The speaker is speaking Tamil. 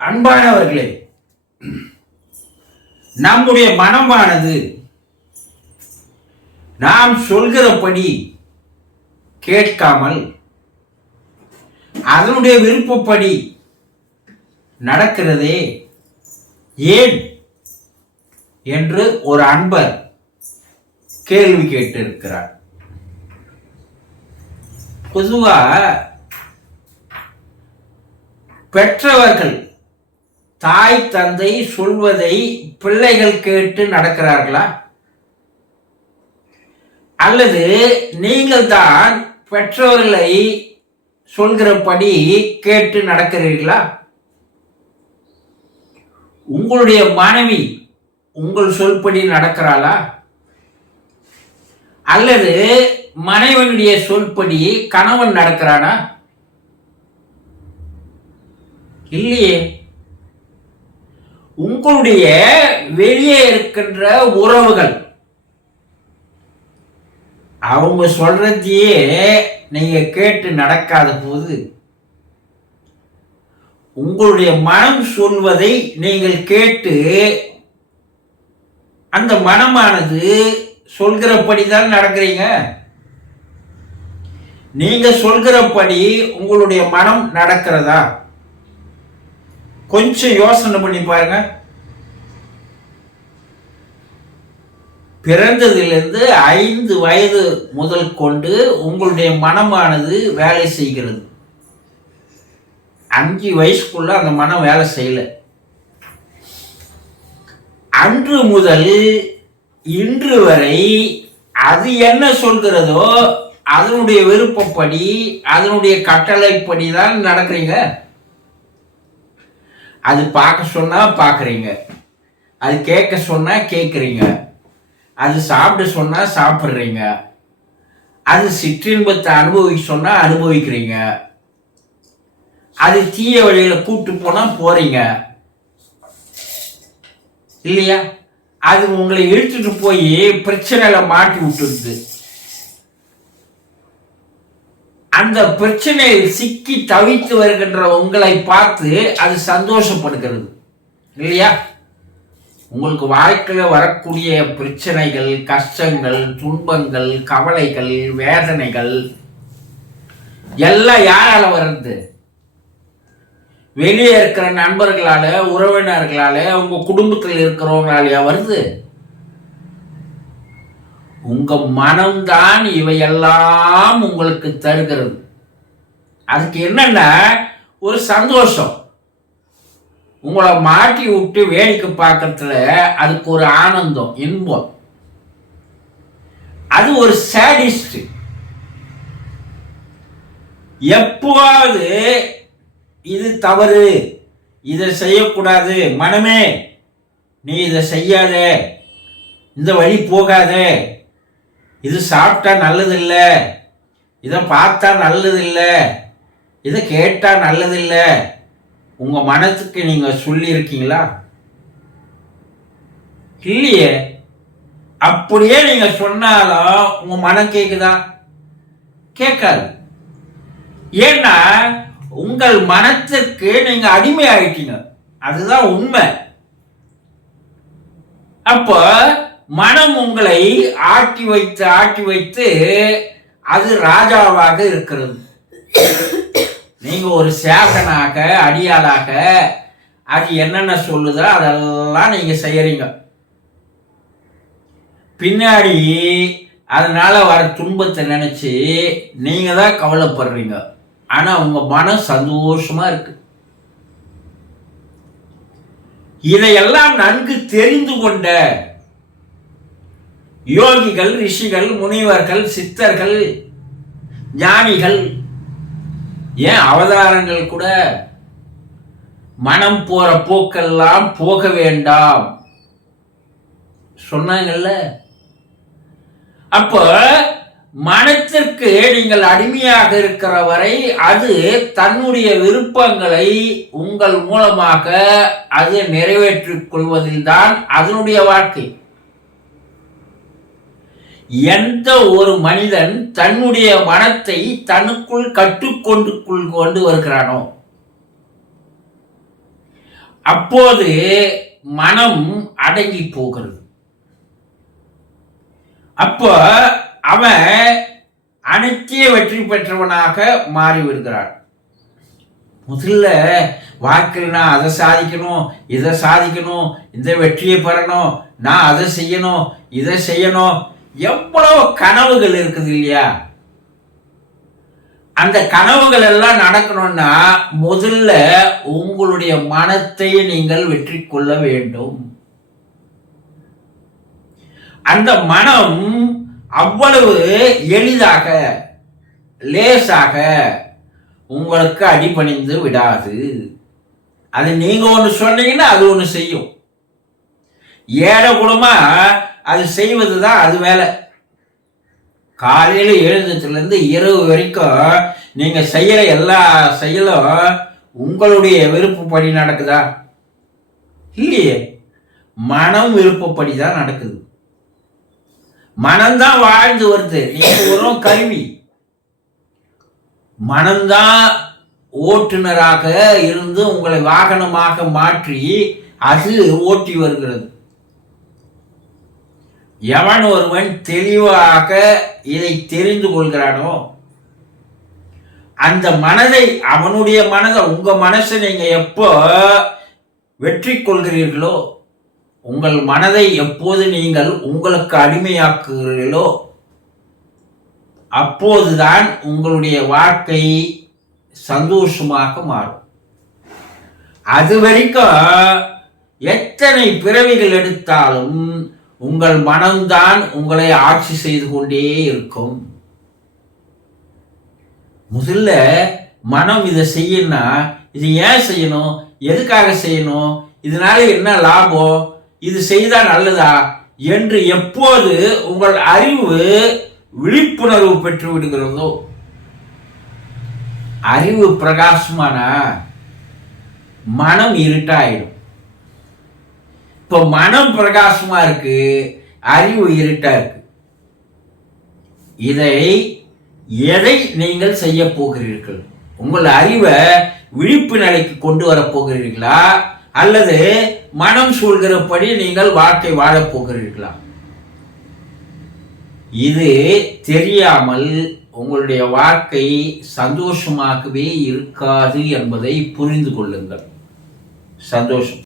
அன்பானவர்களே, நம்முடைய மனமானது நாம் சொல்கிறபடி கேட்காமல் அதனுடைய விருப்பப்படி நடக்கிறதே ஏன் என்று ஒரு அன்பர் கேள்வி கேட்டிருக்கிறார். பொதுவா பெற்றவர்கள் தாய் தந்தை சொல்வதை பிள்ளைகள் கேட்டு நடக்கிறார்களா, அல்லது நீங்கள் தான் பெற்றவர்களை சொல்கிறபடி கேட்டு நடக்கிறீர்களா? உங்களுடைய மனைவி உங்கள் சொல்படி நடக்கிறாளா, அல்லது மனைவனுடைய சொல்படி கணவன் நடக்கிறானா? இல்லையே. உங்களுடைய வெளியே இருக்கின்ற உறவுகள் அவங்க சொல்றதையே நீங்க கேட்டு நடக்காத போது உங்களுடைய மனம் சொல்வதை நீங்கள் கேட்டு அந்த மனமானது சொல்கிறபடிதான் நடக்கிறீங்க. நீங்க சொல்கிறபடி உங்களுடைய மனம் நடக்கிறதா? கொஞ்சம் யோசனை பண்ணி பாருங்க. பிறந்ததிலிருந்து 5 வயது முதல் கொண்டு உங்களுடைய மனமானது வேலை செய்கிறது. 5 வயசுக்குள்ள அந்த மனம் வேலை செய்யல. அன்று முதல் இன்று வரை அது என்ன சொல்கிறதோ அதனுடைய விருப்பப்படி அதனுடைய கட்டளைப்படி தான் நடக்கிறீங்க. அது பார்க்க சொன்னா பார்க்குறீங்க, அது கேட்க சொன்னா கேட்குறீங்க, அது சாப்பிட சொன்னா சாப்பிட்றீங்க, அது சிற்றின்பத்தை அனுபவிக்க சொன்னா அனுபவிக்கிறீங்க, அது தீய வழியில கூட்டு போனா போறீங்க இல்லையா? அது உங்களை இழுத்துட்டு போய் பிரச்சனையில மாட்டி விட்டுருது. அந்த பிரச்சனையில் சிக்கி தவித்து வருகின்ற உங்களை பார்த்து அது சந்தோஷப்படுகிறது இல்லையா? உங்களுக்கு வாழ்க்கையில வரக்கூடிய பிரச்சனைகள், கஷ்டங்கள், துன்பங்கள், கவலைகள், வேதனைகள் எல்லாம் யாரால வருது? வெளியே இருக்கிற நண்பர்களால, உறவினர்களால, உங்க குடும்பத்தில் இருக்கிறவங்களாலையா வருது? உங்க மனம்தான் இவையெல்லாம் உங்களுக்கு தருகிறது. அதுக்கு என்னன்னா ஒரு சந்தோஷம். உங்களை மாட்டி விட்டு வேடிக்கை பார்க்கறதுல அதுக்கு ஒரு ஆனந்தம், இன்பம். அது ஒரு சாடிஸ்ட். எப்போது இது தவறு, இதை செய்யக்கூடாது, மனமே நீ இதை செய்யாத, இந்த வழி போகாத, இது சாப்பிட்டா நல்லதில்லை, இதை பார்த்தா நல்லதில்லை, இதை கேட்டா நல்லதில்லை, உங்க மனத்துக்கு நீங்க சொல்லியிருக்கீங்களா? இல்லையே. அப்படியே நீங்க சொன்னாலும் உங்க மனம் கேக்குதா? கேட்காது. ஏன்னா உங்கள் மனத்திற்கு நீங்க அடிமை ஆயிட்டீங்க. அதுதான் உண்மை. அப்போ மனம் உங்களை ஆட்டி வைத்து அது ராஜாவாக இருக்கிறது. நீங்க ஒரு சேவகனாக, அடியாளாக அது என்னென்ன சொல்லுதோ அதெல்லாம் நீங்க செய்யறீங்க. பின்னாடி அதனால வர துன்பத்தை நினைச்சு நீங்க தான் கவலைப்படுறீங்க. ஆனா உங்க மனம் சந்தோஷமா இருக்கு. இதையெல்லாம் நன்கு தெரிந்து கொண்ட யோகிகள், ரிஷிகள், முனிவர்கள், சித்தர்கள், ஞானிகள், ஏன் அவதாரங்கள் கூட மனம் போற போக்கெல்லாம் போக வேண்டாம் சொன்னாங்கல்ல. அப்போ மனத்திற்கு நீங்கள் அடிமையாக இருக்கிற வரை அது தன்னுடைய விருப்பங்களை உங்கள் மூலமாக அது நிறைவேற்றிக் கொள்வதில் தான் அதனுடைய வாழ்க்கை. எந்த ஒரு மனிதன் தன்னுடைய மனத்தை தனக்குள் கட்டுக்கொண்டு வருகிறானோ அப்போது மனம் அடங்கி போகிறது. அப்போ அவன் அனைத்திய வெற்றி பெற்றவனாக மாறிவிடுகிறான். முதல்ல வாழ்க்கையில் நான் அதை சாதிக்கணும், இதை சாதிக்கணும், இந்த வெற்றியை பெறணும், நான் அதை செய்யணும், இதை செய்யணும், எவ்வளவு கனவுகள் இருக்குது இல்லையா? அந்த கனவுகள் எல்லாம் நடக்கணும்னா முதல்ல உங்களுடைய மனத்தை நீங்கள் வெற்றி கொள்ள வேண்டும். அந்த மனம் அவ்வளவு எளிதாக லேசாக உங்களுக்கு அடிபணிந்து விடாது. அது நீங்க ஒன்று சொன்னீங்கன்னா அது ஒன்று செய்யும். ஏழை குலமா அது செய்வதுதான் அது வேலை. காலையில் எழுந்ததுலேருந்து இரவு வரைக்கும் நீங்க செய்யற எல்லா செயலும் உங்களுடைய விருப்பப்படி நடக்குதா? இல்லையே. மனம் விருப்பப்படி தான் நடக்குது. மனம்தான் வாழ்ந்து வருது. நீங்க ஒரு கருவி. மனம்தான் ஓட்டுநராக இருந்து உங்களை வாகனமாக மாற்றி அது ஓட்டி வருகிறது. எவன் ஒருவன் தெளிவாக இதை தெரிந்து கொள்கிறானோ அந்த மனதை, அவனுடைய மனதை, உங்க மனசை நீங்க எப்போ வெற்றி கொள்கிறீர்களோ, உங்கள் மனதை எப்போது நீங்கள் உங்களுக்கு அடிமையாக்குகிறீர்களோ அப்போதுதான் உங்களுடைய வாழ்க்கை சந்தோஷமாக மாறும். அது வரைக்கும் எத்தனை பிறவிகள் எடுத்தாலும் உங்கள் மனம்தான் உங்களை ஆட்சி செய்து கொண்டே இருக்கும். முதல்ல மனம் இதை செய்யணும்னா இது ஏன் செய்யணும், எதுக்காக செய்யணும், இதனால என்ன லாபம், இது செய்தா நல்லதா என்று எப்போது உங்கள் அறிவு விழிப்புணர்வு பெற்று விடுகிறதோ, அறிவு பிரகாசமான மனம் இருட்டாயிடும். இப்போ மனம் பிரகாசமா இருக்கு, அறிவு இருட்டா இருக்கு. எதை நீங்கள் செய்ய போகிறீர்கள்? உங்கள் அறிவை விழிப்பு நிலைக்கு கொண்டு வர போகிறீர்களா, அல்லது மனம் சூழ்கிறபடி நீங்கள் வாழ்க்கை வாழப் போகிறீர்களா? இது தெரியாமல் உங்களுடைய வாழ்க்கை சந்தோஷமாகவே இருக்காது என்பதை புரிந்து கொள்ளுங்கள். சந்தோஷம்.